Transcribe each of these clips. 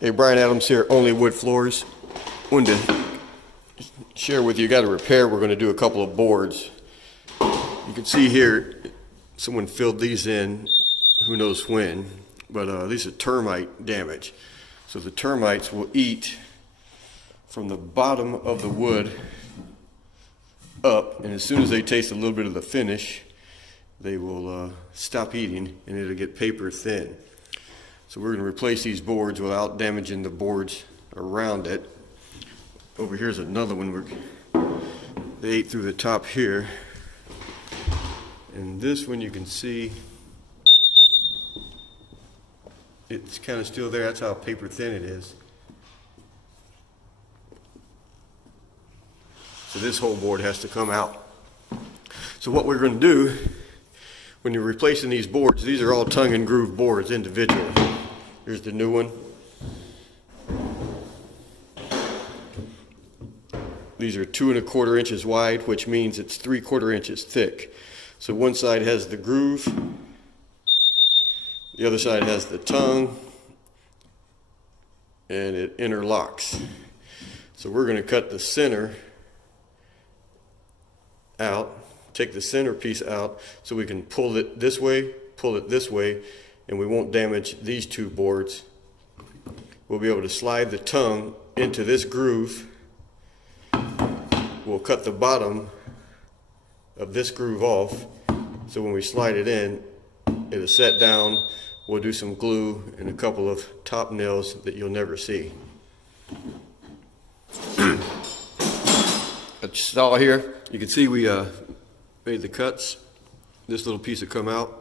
Hey, Brian Adams here, OnlyWoodFloors. Wanted to share with you, got a repair. We're going to do a couple of boards. You can see here, someone filled these in, who knows when, but these are termite damage. So the termites will eat from the bottom of the wood up, and as soon as they taste a little bit of the finish, they will stop eating and it'll get paper thin. So we're going to replace these boards without damaging the boards around it. Over here's another one. They ate through the top here. And this one you can see, it's kind of still there. That's how paper thin it is. So this whole board has to come out. So what we're going to do, when you're replacing these boards, these are all tongue and groove boards individual. Here's the new one. These are 2 1/4 inches wide, which means it's 3/4 inches thick. So one side has the groove, the other side has the tongue, and it interlocks. So we're going to cut the center out, take the center piece out so we can pull it this way, and we won't damage these two boards. We'll be able to slide the tongue into this groove. We'll cut the bottom of this groove off, so when we slide it in, it'll set down. We'll do some glue and a couple of top nails that you'll never see. It's all here. You can see we made the cuts. This little piece will come out.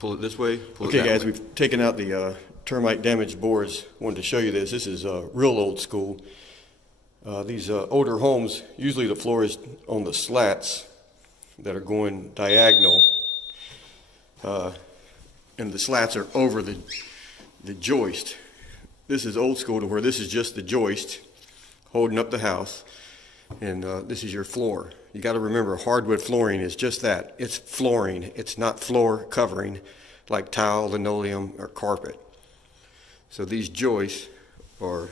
Pull it this way. Okay, guys, we've taken out the termite damaged boards. Wanted to show you this. This is real old school. These older homes, usually the floor is on the slats that are going diagonal, and the slats are over the joist. This is old school to where this is just the joist holding up the house, and this is your floor. You got to remember, hardwood flooring is just that. It's flooring. It's not floor covering like tile, linoleum, or carpet. So these joists are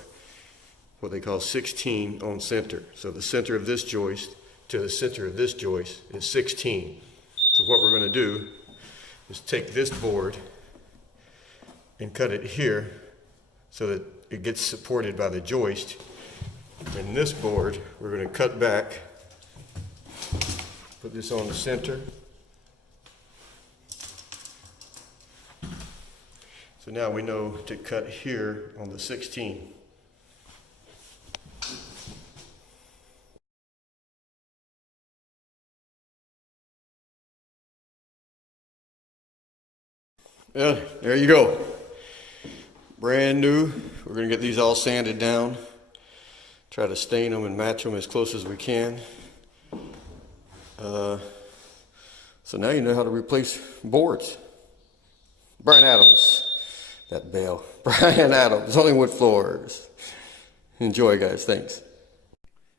what they call 16 on center. So the center of this joist to the center of this joist is 16. So what we're going to do is take this board and cut it here so that it gets supported by the joist. And this board we're going to cut back, put this on the center. So now we know to cut here on the 16. Yeah, there you go. Brand new. We're going to get these all sanded down. Try to stain them and match them as close as we can. So now you know how to replace boards. Brian Adams. That bell. Brian Adams, OnlyWoodFloors. Enjoy, guys. Thanks.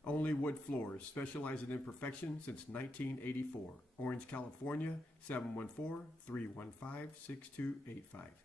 OnlyWoodFloors, specializing in perfection since 1984. Orange, California, 714-315-6285.